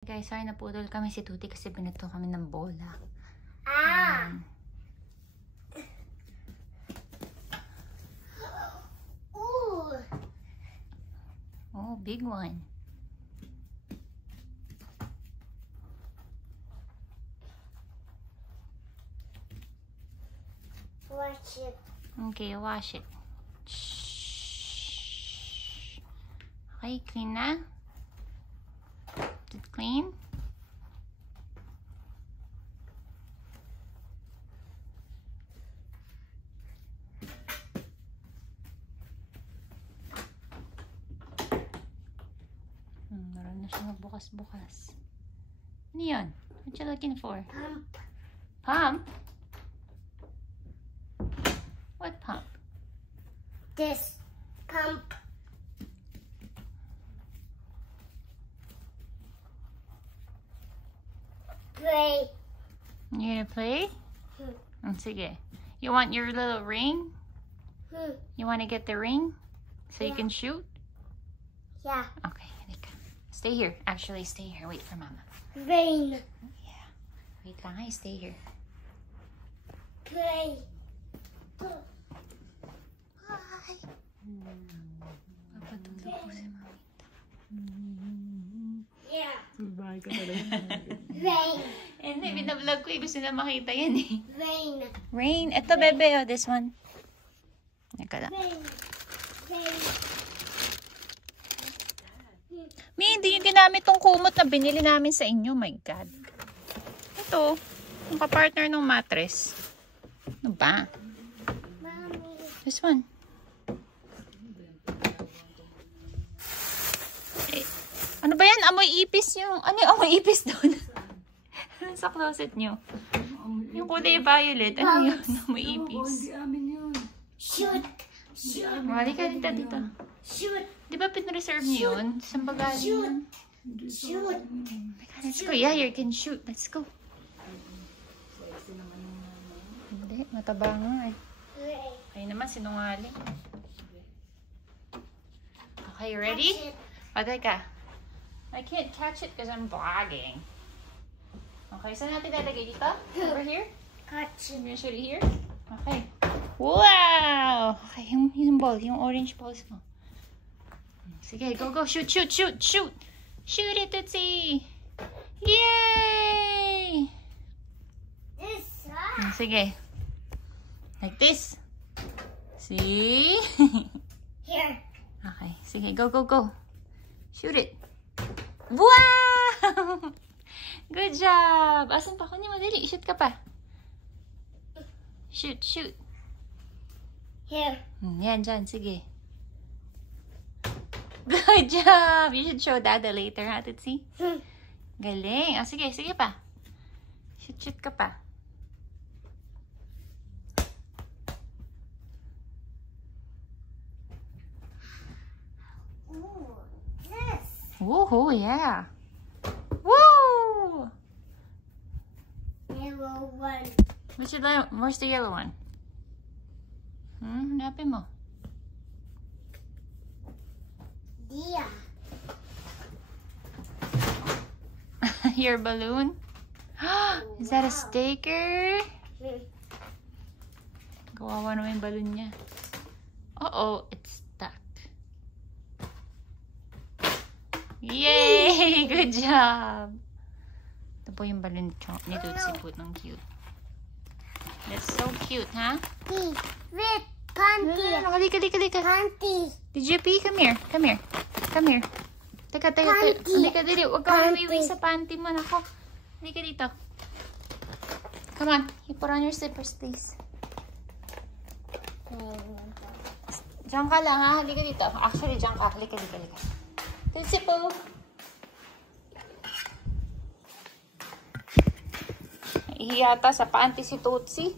Guys, sorry napudol kami si Tuti kasi binato kami ng bola. Oh, big one. Wash it. Okay, wash it. Shh. Okay, clean na? Is it clean? Meron na siya magbukas-bukas. Ano yun? What you looking for? Pump. Pump? What pump? This pump. Play. You gonna play? Sige. You want your little ring? You want to get the ring? So you Yeah. can shoot? Yeah. Okay, halika. Stay here. Actually, stay here. Wait for Mama. Rain. Yeah. Wait lang, ay. Stay here. Play. Hi. Papatulog po si Mami. Yeah. Bye ka talaga. Rain. Hindi, binablog ko eh. Gusto na makita yan eh. Rain. Rain. Ito, bebe. Oh, this one. Teka lang. Rain. Rain. Mi, hindi yung ginamit tong kumot na binili namin sa inyo. My God. Ito. Yung kapartner ng mattress. Ano ba? Mommy. This one. Eh, ano ba yan? Amoy ipis yung... Ano yung amoy ipis doon? Sa closet nyo. Yung kulay violet. Ano yun? Amoy ipis. Hindi amin yun. Shoot. Shoot. Wali ka dito. Shoot. Di ba pinreserve niyo yun? Saan ba galing yun? Shoot. Let's go. Yeah, you can shoot. Let's go. Hindi, mataba nga eh. Rain. Okay naman, sinungaling. Okay, ready? Catch it. O, teka. I can't catch it because I'm vlogging. Okay, saan natin lalagay dito? Over here? Catch I'm it. gonna shoot it here? Okay. Wow! Okay, yung ball, yung orange balls mo. Sige, go, go. Shoot, shoot, shoot, shoot! Shoot it, Tootsie! Yay! This Sige. Like this. See? here. Okay, sige, go, go, go. Shoot it. Wow! Good job! Asan pa? Kunin mo, dali. Shoot ka pa. Shoot, shoot. Here. Yan, dyan. Sige. Good job! You should show Dada later, ha, Tootsie? Galing. Ah, sige, sige pa. Shoot, shoot ka pa. Ooh, this. Woohoo, yeah. Woo! Yellow one. Where's the yellow one? Hanapin mo. Dia. Your balloon? Is that a sticker? Kawawa naman yung balloon niya. Uh-oh, it's stuck. Yay! Good job! Ito po yung balloon ni Tootsie po ng cute. That's so cute, ha? Red panty. Halika, halika, halika. Panty. Did you pee? Come here. Come here. Come here. Teka, teka, teka. Panty. Halika, dali. Huwag ka Panty. umiwi sa panty mo. Nako. Halika dito. Come on. You put on your slippers, please. Diyan ka lang, ha? Halika dito. Actually, diyan ka. Halika, halika, halika. Tootsie po. Ihiyata sa panty si Tootsie.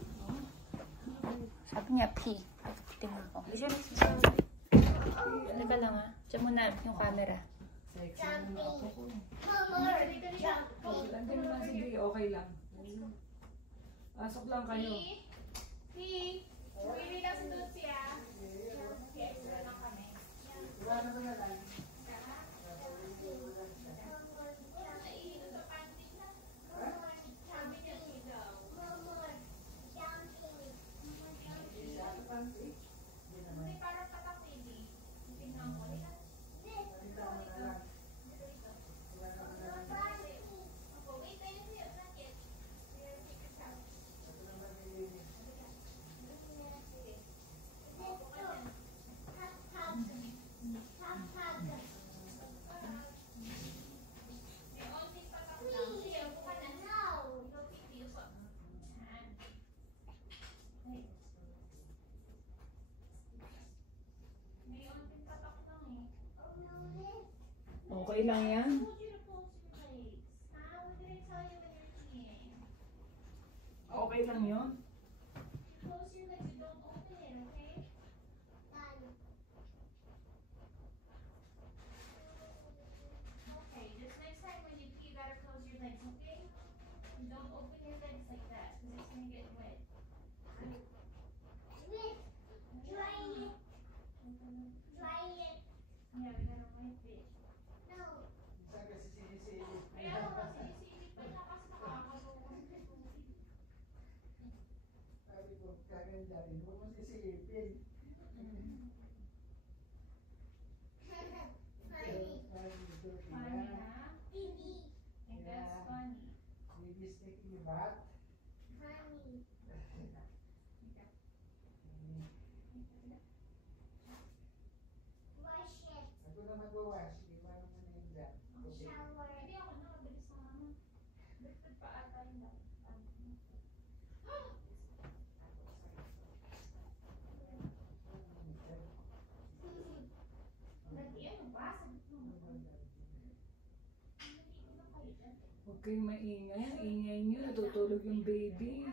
Sabi niya, pee. Tingnan ko. Halika lang, ha? Diyan muna yung camera. Nandiyan naman si Gay, okay lang. Pasok lang kayo. Pili lang si Tootsie, ah. Extra lang kami. Wala na ba yan? lang yan? Okay lang yun? Huwag kayong maingay. Ingay nyo. Natutulog yung baby.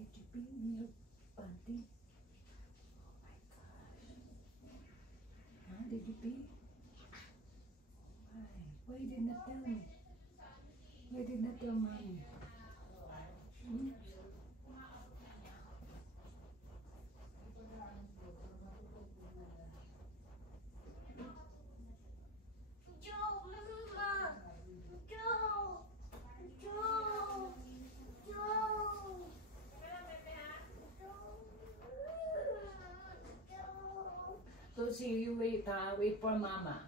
Did you bring me your panty? Oh my gosh. Huh? Did you pee? Why? Why you did not tell me? Why did not tell mommy? Hmm? So see, you wait, wait for mama.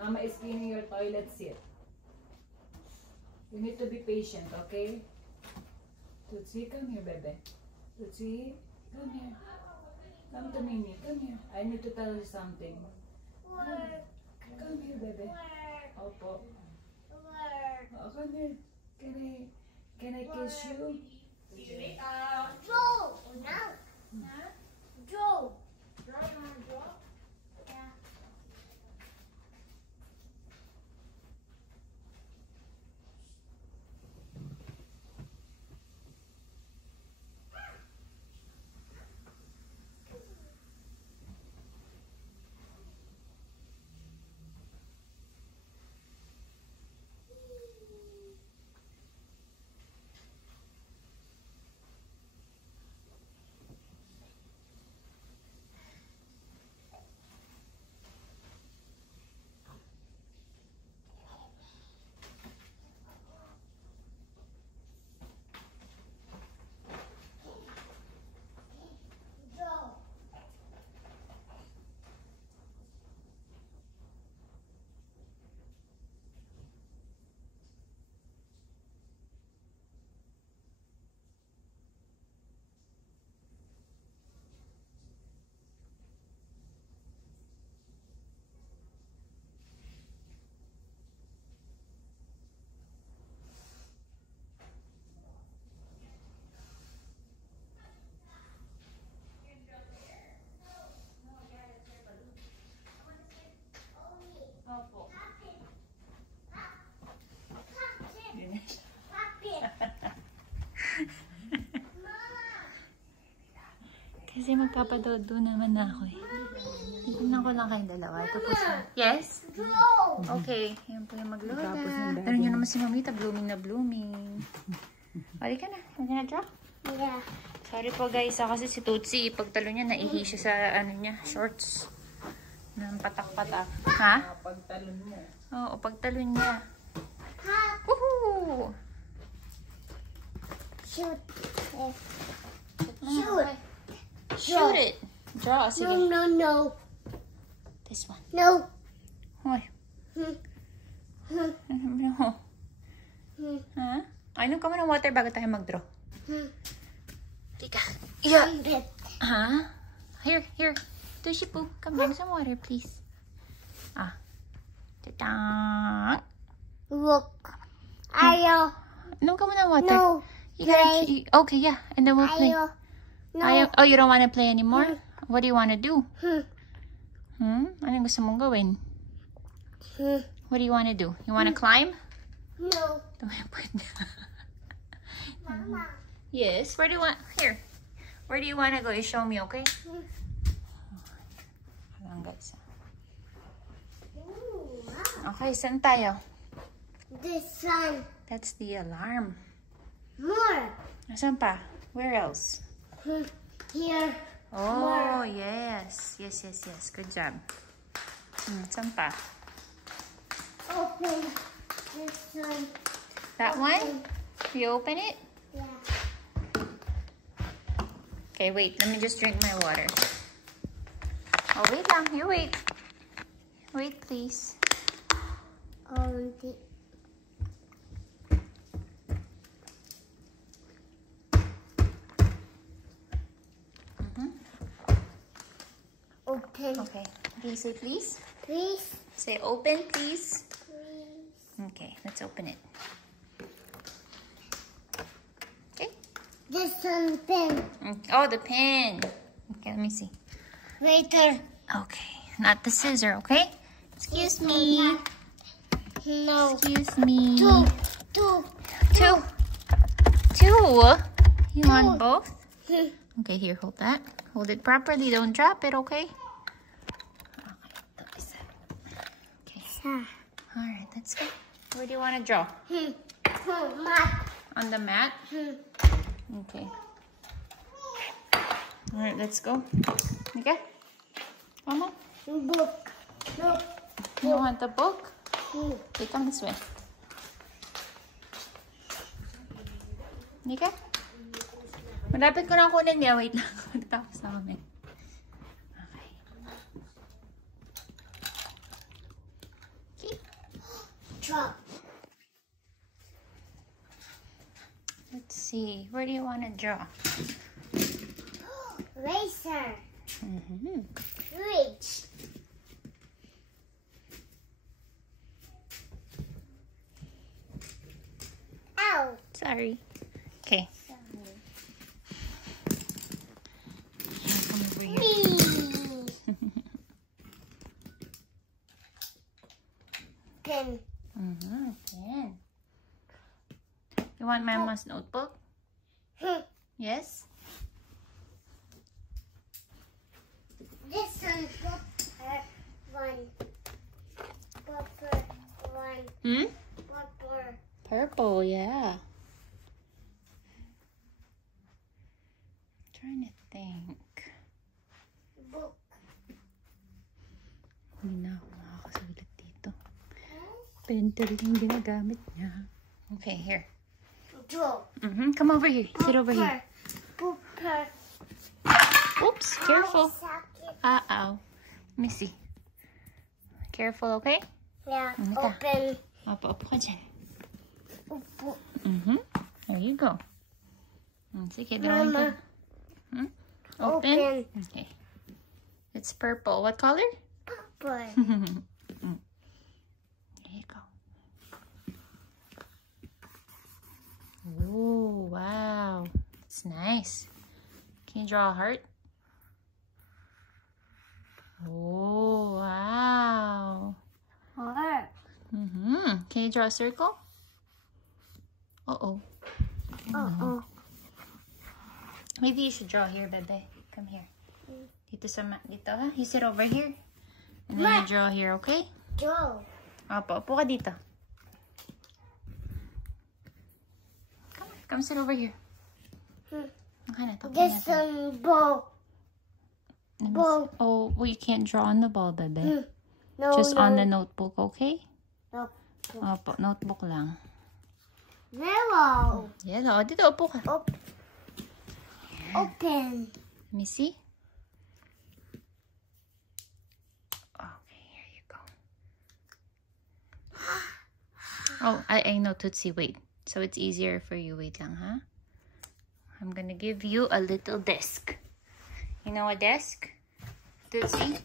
Mama is cleaning your toilet seat. You need to be patient, okay? Tutsi, come here, baby. Tutsi, come here. Come to Mimi, come here. I need to tell you something. Come here, baby. Opo. Oh, come here. Can I kiss you? See you later. Joe! Now. Joe! Draw, you want to draw? Yeah. Kasi magpapadodo naman na ako eh. Tignan ko lang kayong dalawa. Tapos, yes? Draw. Okay, yan po yung maglola. Tapos yung daddy. Pero nyo naman si Mamita, blooming na blooming. Bali ka na. Huwag na draw. Yeah. Sorry po guys, kasi si Tootsie, pagtalo niya, naihi siya sa ano niya, shorts. Ng patak-patak. Ha? Pagtalon mo. Oo, pagtalo niya. Ha. Woohoo! Shoot. Shoot! Shoot it! Draw, sige. No, no, no. This one. No. Hoy. No. Ha? Inom ka mo ng water bago tayo mag-draw. Tika. Yeah. Ha? Here. Tushy Poo, come bring some water, please. Ta-dang. Look. Ayo. Inom ka mo ng water. No. You gotta, okay, yeah. And then we'll play. Ayo. No. Oh, you don't want to play anymore? What do you want to do? Anong gusto mong gawin? What do you want to do? You want to climb? No. Mama. Yes. Where do you want? Here. Where do you want to go? You show me, okay? Ayan, guys. Okay, saan tayo? This one. That's the alarm. More. Saan pa? Where else? Here. Oh, yes. Yes. Good job. Saan pa? Open this one. That one? You open it? Yeah. Okay, wait. Let me just drink my water. Oh, wait lang. You wait. Wait, please. Open. Okay. Can you say please? Please. Say open, please. Please. Okay, let's open it. Okay. This one pen. Oh, the pen. Okay, let me see. Later. Okay, not the scissor, okay? Excuse me. No. Excuse me. Two. Two. You want both? Okay, here, hold that. Hold it properly. Don't drop it, okay? Okay. All right, let's go. Where do you want to draw? Mat. On the mat? Okay. All right, let's go. Okay? Come on. Book. No. You want the book? Okay, come this way. Nika? Malapit ko na kunin niya. Wait lang. Magtapos na kami. Okay. Okay. Drop. Let's see. Where do you want to draw? Racer. Reach. Out. Sorry. Okay. Come over here. Pen. Pen. You want Mama's notebook? Yes? This one. One. Purple. One. Purple. Purple, yeah. Trying to think. Book. Hindi na ako makakasulat dito. Printer yung ginagamit niya. Okay, here. Draw. Come over here. Sit over here. Purple. Oops, careful. Uh-oh. Let me see. Careful, okay? Yeah. Nika. Open. Opo ka dyan. Upo. There you go. Sige, drawing ka. Mama. Open. Okay. It's purple. What color? Purple. There you go. Oh, wow. It's nice. Can you draw a heart? Oh, wow. Heart. Can you draw a circle? Uh-oh. Uh-oh. Maybe you should draw here, Bebe. Come here. Dito sa mat. Dito, ha? You sit over here. And then you draw here, okay? Joe. Opo, upo ka dito. Come sit over here. Okay na, tapos This natin. ball. Ball. Oh, well, you can't draw on the ball, bebe. No, Just on the notebook, okay? No. Opo, notebook lang. Yellow. Yellow. Dito, upo ka. Open. Let me see. Okay, here you go. Oh, I know, Tootsie. Wait. So it's easier for you. Wait lang, huh? I'm gonna give you a little desk. You know a desk? Tootsie?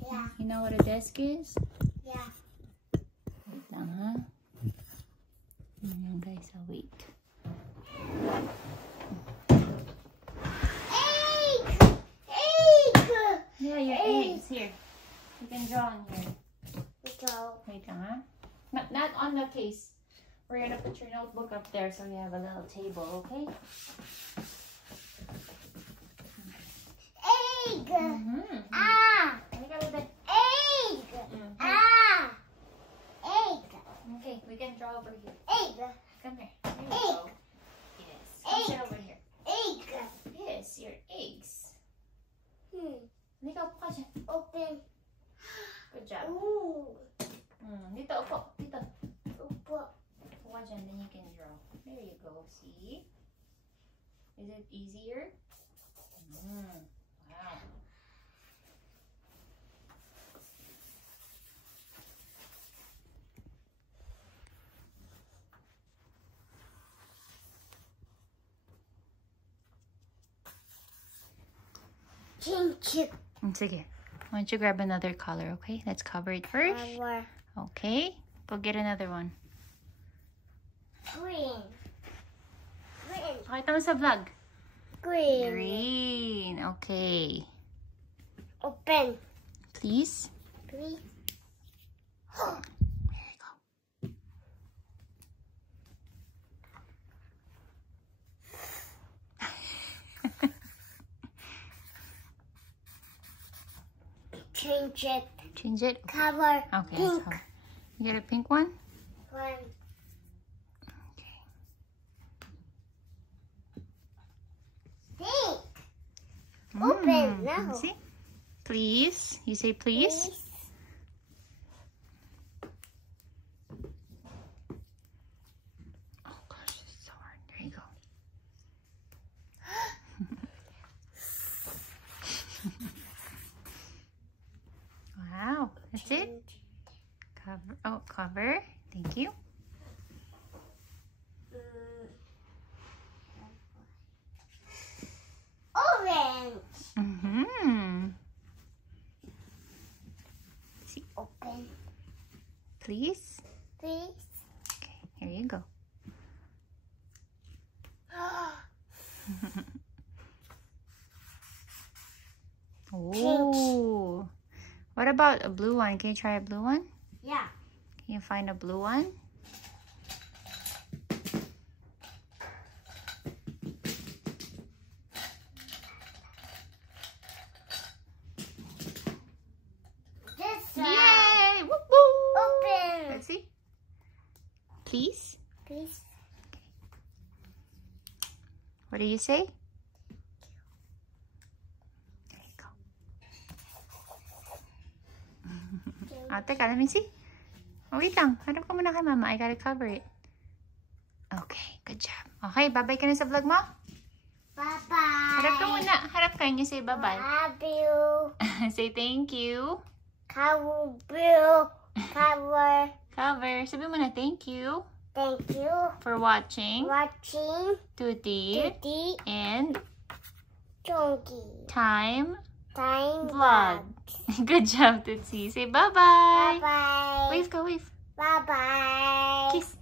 Yeah. You know what a desk is? Yeah. Wait lang, huh? Ayan, guys, I'll wait. Egg. Egg. Yeah, your eggs. Here. You can draw on here. Go. Wait lang, huh? Not on the case. We're gonna put your notebook up there so you have a little table, okay? Egg. Mm-hmm. Ah. Halika, bebe. Egg. Mhm. Ah. Egg. Okay, we can draw over here. Egg. Come here. Here you Egg. go. Yes. Come sit Egg. over here. Egg. Yes, your eggs. Hmm. Halika, upo ka dyan. Open. Good job. Ooh. Dito, upo. Dito. Upo. Upo ka dyan, then you can draw. There you go. See? Is it easier? Wow. Change it. Sige. Why don't you grab another color, okay? Let's cover it first. Color. Okay. Go get another one. Green. Green. Pakita mo sa vlog. Green. Green. Okay. Open. Please. Green. There you go. Change it. Change it. Color. Okay. Pink. So you get a pink one? One. Okay. Pink. Open now. See? Please. You say please. Please. Oh gosh, this is so hard. There you go. Wow. That's it? Cover. Oh, cover. Thank you. Orange. Mm-hmm. See? Open. Please. Please. Okay, here you go. Oh. What about a blue one? Can you try a blue one? Yeah. Can you find a blue one? This one. Yay! Woo woo! Open. Let's see. Please. Please. What do you say? There you go. Teka, let me see. Oh, wait lang. Harap ka muna kay mama. I gotta cover it. Okay, good job. Okay, bye-bye ka na sa vlog mo? Bye-bye. Harap ka muna. Harap ka. You say bye-bye. Love you. Say thank you. Cover. Blue. Cover. Cover. Sabi mo na thank you Thank you for watching watching Tuti the and Chunky Time Time Vlog. Good job, Tutsi. Say bye-bye. Bye-bye. Wave ka, wave. Bye-bye. Kiss.